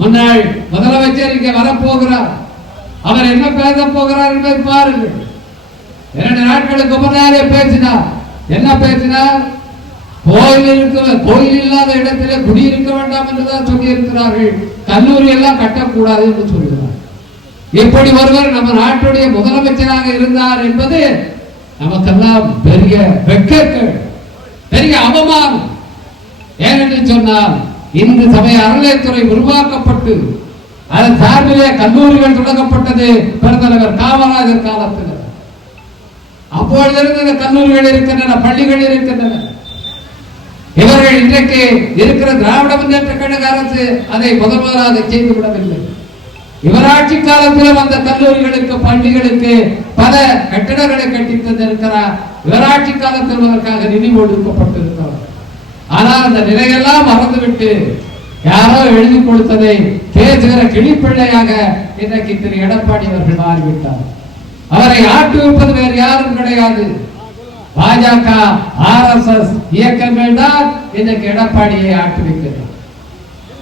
முன்னாள் முதலமைச்சர் இங்கே வரப்போகிறார். அவர் என்ன பேச போகிறார் என்பதை பாருங்கள். இரண்டு நாட்களுக்கு முன்னாலே பேசினார். என்ன பேசினார்? கோயில் இருக்க கோயில் இல்லாத இடத்திலே குடியிருக்க வேண்டாம் என்றுதான் சொல்லியிருக்கிறார்கள். கல்லூரி எல்லாம் கட்டக்கூடாது என்று சொல்கிறார். இப்படி ஒருவர் நம்ம நாட்டுடைய முதலமைச்சராக இருந்தார் என்பது நமக்கெல்லாம் பெரிய வெட்கங்கள் பெரிய அவமானம். ஏனென்று சொன்னால் இந்து சமய அறநிலையத்துறை உருவாக்கப்பட்டு அதன் சார்பிலே கல்லூரிகள் தொடங்கப்பட்டது. பெருந்தலைவர் காமராஜர் காலத்தில். அப்பொழுதிருந்து இந்த கல்லூரிகள் இருக்கின்றன பள்ளிகள் இருக்கின்றன. இவர்கள் இன்றைக்கு இருக்கிற திராவிட முன்னேற்ற கழக அரசு அதை முதல் முதலாக செய்து விடவில்லை இவராட்சி காலத்திலும் அந்த கல்லூரிகளுக்கு பள்ளிகளுக்கு பல கட்டிடங்களை கட்டி தந்திருக்கிறார். இவராட்சி காலத்தில் அதற்காக நிதி ஒதுக்கப்பட்டிருக்கிறார் ஆனால் அந்த நிலையெல்லாம் மறந்துவிட்டு யாரோ எழுதி கொடுத்ததை பேசுகிற கிளிப்பிள்ளையாக இன்றைக்கு திரு எடப்பாடி அவர்கள் மாறிவிட்டார். அவரை ஆட்டுவிப்பது வேறு யாரும் கிடையாது. பாஜக ஆர்எஸ்எஸ் இயக்கங்கள் தான் இன்றைக்கு எடப்பாடியை ஆட்டுவிக்கிறது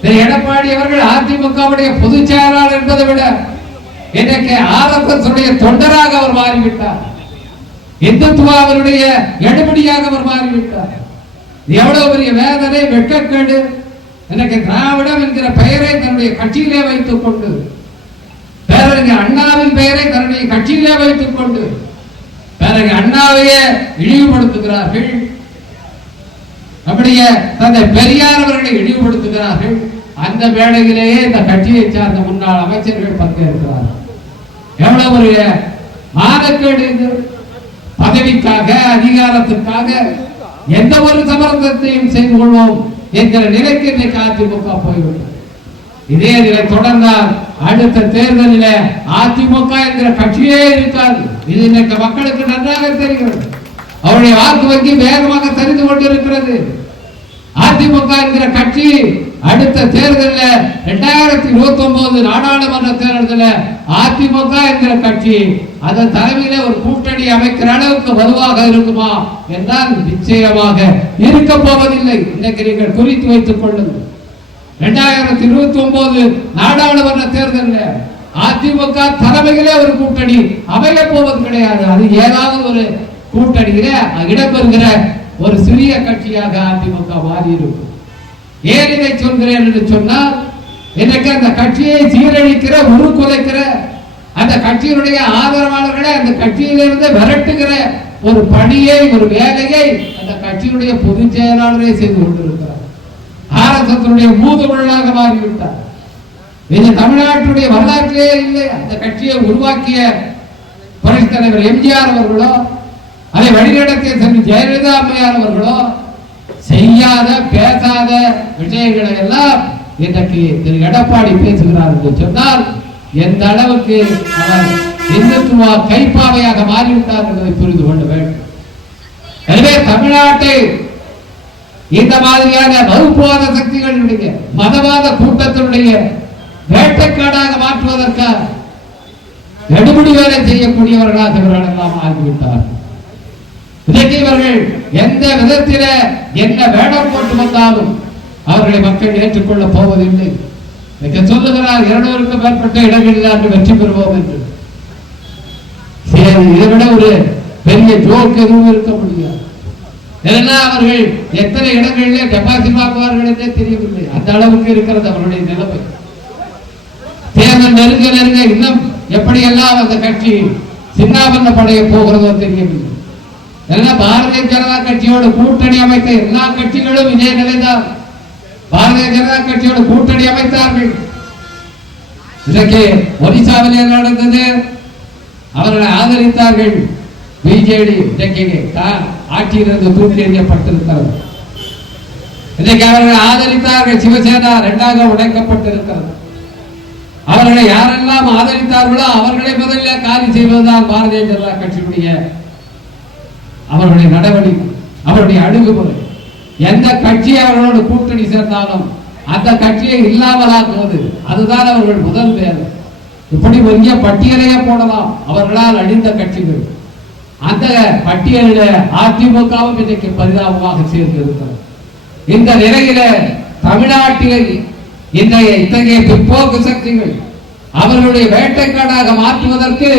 திரு எடப்பாடி அவர்கள் அதிமுகவுடைய பொதுச் செயலாளர் என்பதை விட இன்றைக்கு ஆர்எஸ்எஸ் உடைய தொண்டராக அவர் மாறிவிட்டார். இந்துத்துவாவினுடைய எடுபடியாக அவர் மாறிவிட்டார். எவ்வளவு பெரிய வேதனை வெட்கக்கேடு எனக்கு திராவிடம் என்கிற பெயரை தன்னுடைய கட்சியிலே வைத்துக் கொண்டு பேரறிஞர் அண்ணாவின் பெயரை தன்னுடைய கட்சியிலே வைத்துக் கொண்டு பேரறிஞர் அண்ணாவையே இழிவுபடுத்துகிறார்கள். நம்முடைய தந்தை பெரியார் அவர்களை இழிவுபடுத்துகிறார்கள். அந்த வேளையிலேயே இந்த கட்சியை சார்ந்த முன்னாள் அமைச்சர்கள் பங்கேற்கிறார்கள். எவ்வளவு ஒரு மாதக்கேடு இது. பதவிக்காக அதிகாரத்துக்காக எந்த ஒரு சமரசத்தையும் செய்து கொள்வோம் என்கிற நிலைக்கு இன்றைக்கு அதிமுக போய்விட்டது. இதே நிலை தொடர்ந்தால் அடுத்த தேர்தலில் அதிமுக என்கிற கட்சியே இருக்காது. இது இன்னைக்கு மக்களுக்கு நன்றாக தெரிகிறது. அவருடைய வாக்கு வங்கி வேகமாக தெரிந்து கொண்டிருக்கிறது. அதிமுக என்கிற கட்சி அடுத்த தேர்தலில் இரண்டாயிரத்தி இருபத்தி ஒன்பது நாடாளுமன்ற தேர்தலில் அதிமுக என்கிற கட்சி அதன் தலைமையில ஒரு கூட்டணி அமைக்கிற அளவுக்கு வலுவாக இருக்குமா என்றால் நிச்சயமாக இருக்க போவதில்லை. இன்றைக்கு நீங்கள் குறித்து வைத்துக் கொள்ளுங்கள். இரண்டாயிரத்தி இருபத்தி ஒன்பது நாடாளுமன்ற தேர்தலில் அதிமுக தலைமையிலே ஒரு கூட்டணி அமைய போவது கிடையாது. அது ஏதாவது ஒரு கூட்டணியில இடம்பெறுகிற ஒரு சிறிய கட்சியாக அதிமுக மாறி இருக்கும் ஏன் இதை சொல்கிறேன் என்று சொன்னால் இன்றைக்கு அந்த கட்சியை சீரழிக்கிற உருக்குலைக்கிற அந்த கட்சியினுடைய ஆதரவாளர்களை அந்த கட்சியிலிருந்து விரட்டுகிற ஒரு பணியை ஒரு வேலையை அந்த கட்சியினுடைய பொதுச் செயலாளரே செய்து கொண்டிருக்கிறார். ஆர்எஸ்எஸ் மூதுமலாக மாறிவிட்டார். இது தமிழ்நாட்டுடைய வரலாற்றிலே இல்லை. அந்த கட்சியை உருவாக்கிய புரட்சித் தலைவர் எம்ஜிஆர் அவர்களோ அதை வழிநடத்திய செல்வி ஜெயலலிதா அம்மையார் அவர்களோ செய்யாத பேசாத விஷயங்களை எல்லாம் இன்றைக்கு திரு எடப்பாடி பேசுகிறார் என்று சொன்னால் எந்த அளவுக்கு அவர் இந்துத்துவ கைப்பாவையாக மாறிவிட்டார் என்பதை புரிந்து கொள்ள வேண்டும். எனவே தமிழ்நாட்டை இந்த மாதிரியான வகுப்புவாத சக்திகளுடைய மதவாத கூட்டத்தினுடைய வேட்டைக்காடாக மாற்றுவதற்காக எடுபடி வேலை செய்யக்கூடியவர்களாக இவர்கள் எல்லாம் ஆகிவிட்டார்கள். இன்றைக்கு இவர்கள் எந்த விதத்தில என்ன வேடம் போட்டு வந்தாலும் அவர்களை மக்கள் ஏற்றுக்கொள்ள போவதில்லை. மிக சொல்லுகிறார் இருநூறுக்கும் மேற்பட்ட இடங்களில் அன்று வெற்றி பெறுவோம் என்று. சரி இதை விட ஒரு பெரிய ஜோக் எதுவும் இருக்க முடியாது. ஏன்னா அவர்கள் எத்தனை இடங்களிலே டெபாசிட் வாங்குவார்கள் என்றே தெரியவில்லை. அந்த அளவுக்கு இருக்கிறது அவருடைய நிலைமை. தேர்தல் நெருங்க நெருங்க இன்னும் எப்படியெல்லாம் அந்த கட்சி சின்னாபன்ன படைய போகிறதோ தெரியவில்லை. ஏன்னா பாரதிய ஜனதா கட்சியோட கூட்டணி அமைத்த எல்லா கட்சிகளும் இதே நிலைதான். பாரதிய ஜனதா கட்சியோட கூட்டணி அமைத்தார்கள். இதற்கு ஒரிசாவில் நடந்தது. அவர்களை ஆதரித்தார்கள். பிஜேடி இன்றைக்கு ஆட்சியிலிருந்து தூக்கி எறியப்பட்டிருக்கிறது. இன்றைக்கு அவர்களை ஆதரித்தார்கள். சிவசேனா இரண்டாக உடைக்கப்பட்டிருக்கிறது. அவர்களை யாரெல்லாம் ஆதரித்தார்களோ அவர்களை முதல்ல காலி செய்வதுதான் பாரதிய ஜனதா கட்சியுடைய அவர்களுடைய நடவடிக்கை அவருடைய அணுகுமுறை. எந்த கட்சி அவர்களோடு கூட்டணி சேர்ந்தாலும் அந்த கட்சியை இல்லாமலாக்குவது அதுதான் அவர்கள் முதல் வேலை. இப்படி பெரிய பட்டியலையே போடலாம். அவர்களால் அழிந்த கட்சிகள். அந்த பட்டியலில் அதிமுகவும் இன்றைக்கு பரிதாபமாக சேர்ந்திருக்கிறது. இந்த நிலையில தமிழ்நாட்டில் இன்றைய இத்தகைய பிற்போக்கு சக்திகள் அவர்களுடைய வேட்டைக்காடாக மாற்றுவதற்கு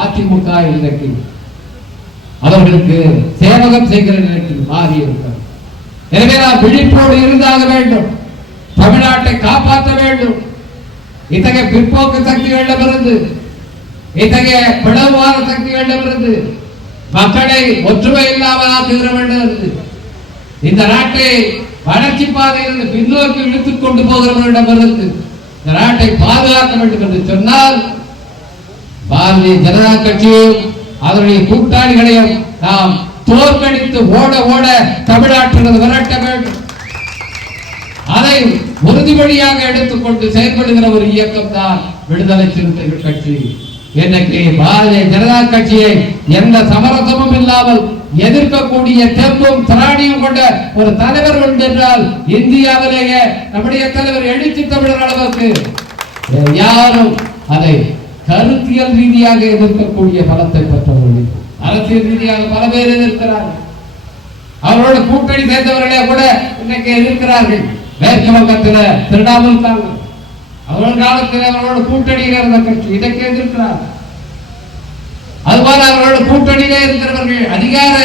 அதிமுக இன்றைக்கு அவர்களுக்கு சேவகம் செய்கிற நிலைக்கு மாறி இருக்கிறது எனவே நாம் விழிப்போடு இருந்தாக வேண்டும். தமிழ்நாட்டை காப்பாற்ற வேண்டும். இத்தகைய பிற்போக்கு சக்திகளிடமிருந்து இத்தகைய பிளவான சக்திகளிடமிருந்து மக்களை ஒற்றுமை இல்லாமல் ஆக்குகிறவர்களிடமிருந்து இந்த நாட்டை வளர்ச்சி பாதையிலிருந்து பின்னோக்கி இழுத்துக் கொண்டு போகிறவர்களிடமிருந்து இந்த நாட்டை பாதுகாக்க வேண்டும் என்று சொன்னால் பாரதிய ஜனதா கட்சியும் அதனுடைய கூட்டாளிகளையும் நாம் தோற்கடித்து ஓட ஓட தமிழ்நாட்டிலிருந்து விரட்ட வேண்டும். அதை உறுதிமொழியாக எடுத்துக்கொண்டு செயல்படுகிற ஒரு இயக்கம் தான் விடுதலை சிறுத்தைகள் கட்சி. இன்னைக்கு பாரதிய ஜனதா கட்சியை எந்த சமரசமும் இல்லாமல் எதிர்க்கக்கூடிய தெம்பும் திராணியும் கொண்ட ஒரு தலைவர் உண்டு என்றால் இந்தியாவிலேயே நம்முடைய தலைவர் எழுச்சி தமிழர் அளவுக்கு யாரும் அதை கருத்தியல் ரீதியாக எதிர்க்கக்கூடிய பலத்தை பெற்றவர்கள். அரசியல் ரீதியாக பல பேர் எதிர்க்கிறார்கள். அவரோட கூட்டணி சேர்ந்தவர்களே கூட இன்னைக்கு எதிர்க்கிறார்கள். மேற்கு வங்கத்தில் திருடாமல் தாங்கள் அவரோட காலத்தில் அவரோட கூட்டணியில் இருந்த கட்சி இதற்கு எதிர்க்கிறார் அதுபோல அவரோட கூட்டணியில இருக்கிறவர்கள் அதிகார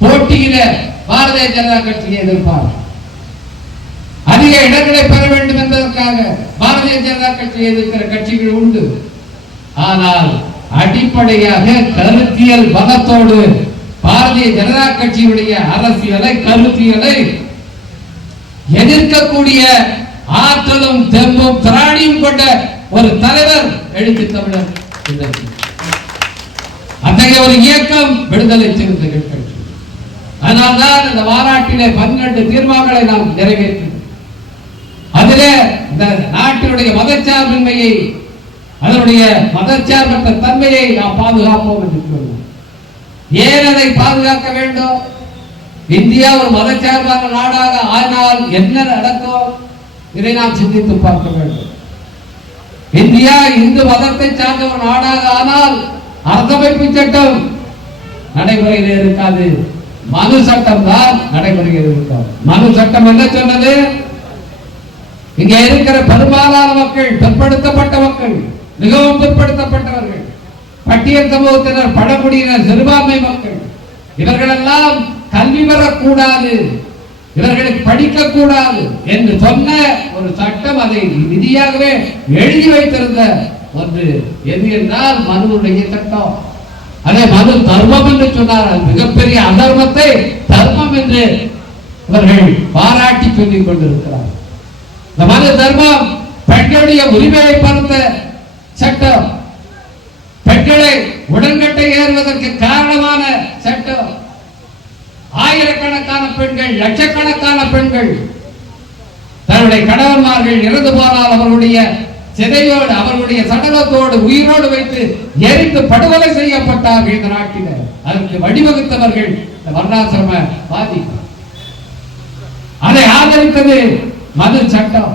போட்டியில பாரதிய ஜனதா கட்சியை எதிர்ப்பார் அதிக இடங்களை பெற வேண்டும் என்பதற்காக பாரதிய ஜனதா கட்சி எதிர்க்கிற கட்சிகள் உண்டு. ஆனால் அடிப்படையாக கருத்தியல் பலத்தோடு பாரதிய ஜனதா கட்சியுடைய அரசியலை கருத்தியலை எதிர்க்கக்கூடிய ஆற்றலும் தெம்பும் திராணியும் கொண்ட ஒரு தலைவர் எழுச்சி தமிழர் அத்தகைய ஒரு இயக்கம் விடுதலை சிறுத்தைகள் கட்சி. அதனால்தான் இந்த மாநாட்டிலே பன்னெண்டு தீர்மானங்களை நாம் நிறைவேற்றினோம் அதிலே இந்த நாட்டினுடைய மதச்சார்பின்மையை அதனுடைய மதச்சார்பற்ற தன்மையை நாம் பாதுகாப்போம் என்று சொல்லுவோம். ஏன் அதை பாதுகாக்க வேண்டும்? இந்தியா ஒரு மதச்சார்பான நாடாக ஆனால் என்ன நடக்கும்? இதை நாம் சிந்தித்து பார்க்க வேண்டும். இந்தியா இந்து மதத்தை சார்ந்த ஒரு நாடாக ஆனால் அரசமைப்பு சட்டம் நடைமுறையில் இருக்காது. மனு சட்டம் தான் நடைமுறையில் இருக்காது. மனு சட்டம் என்ன சொன்னது? இங்க இருக்கிற பெரும்பாலான மக்கள் பிற்படுத்தப்பட்ட மக்கள் மிகவும் பிற்படுத்தப்பட்டவர்கள் பட்டியல் சமூகத்தினர் பழங்குடியினர் சிறுபான்மை மக்கள் இவர்களெல்லாம் கல்வி பெறக்கூடாது இவர்களுக்கு படிக்க கூடாது என்று சொன்ன ஒரு சட்டம் அதை விதியாகவே எழுதி வைத்திருந்த ஒன்று. எது என்றால் மனுவுடைய சட்டம். அதே மனு தர்மம் என்று சொன்னார். அது மிகப்பெரிய அதர்மத்தை தர்மம் என்று இவர்கள் பாராட்டி சொல்லிக் கொண்டிருக்கிறார்கள் இந்த மனு தர்மம் பெண்களுடைய உரிமையை பருத்த சட்டம். பெண்களை உடன்கட்டை ஏறுவதற்கு காரணமான சட்டம். ஆயிரக்கணக்கான பெண்கள் லட்சக்கணக்கான பெண்கள் தன்னுடைய கணவன்மார்கள் இறந்து போனால் அவர்களுடைய சிதையோடு அவர்களுடைய சடலத்தோடு உயிரோடு வைத்து எரித்து படுகொலை செய்யப்பட்டார்கள் இந்த நாட்டில் அதற்கு வழிவகுத்தவர்கள் இந்த வர்ணாசிரம பாதி அதை ஆதரித்தது மது சட்டம்.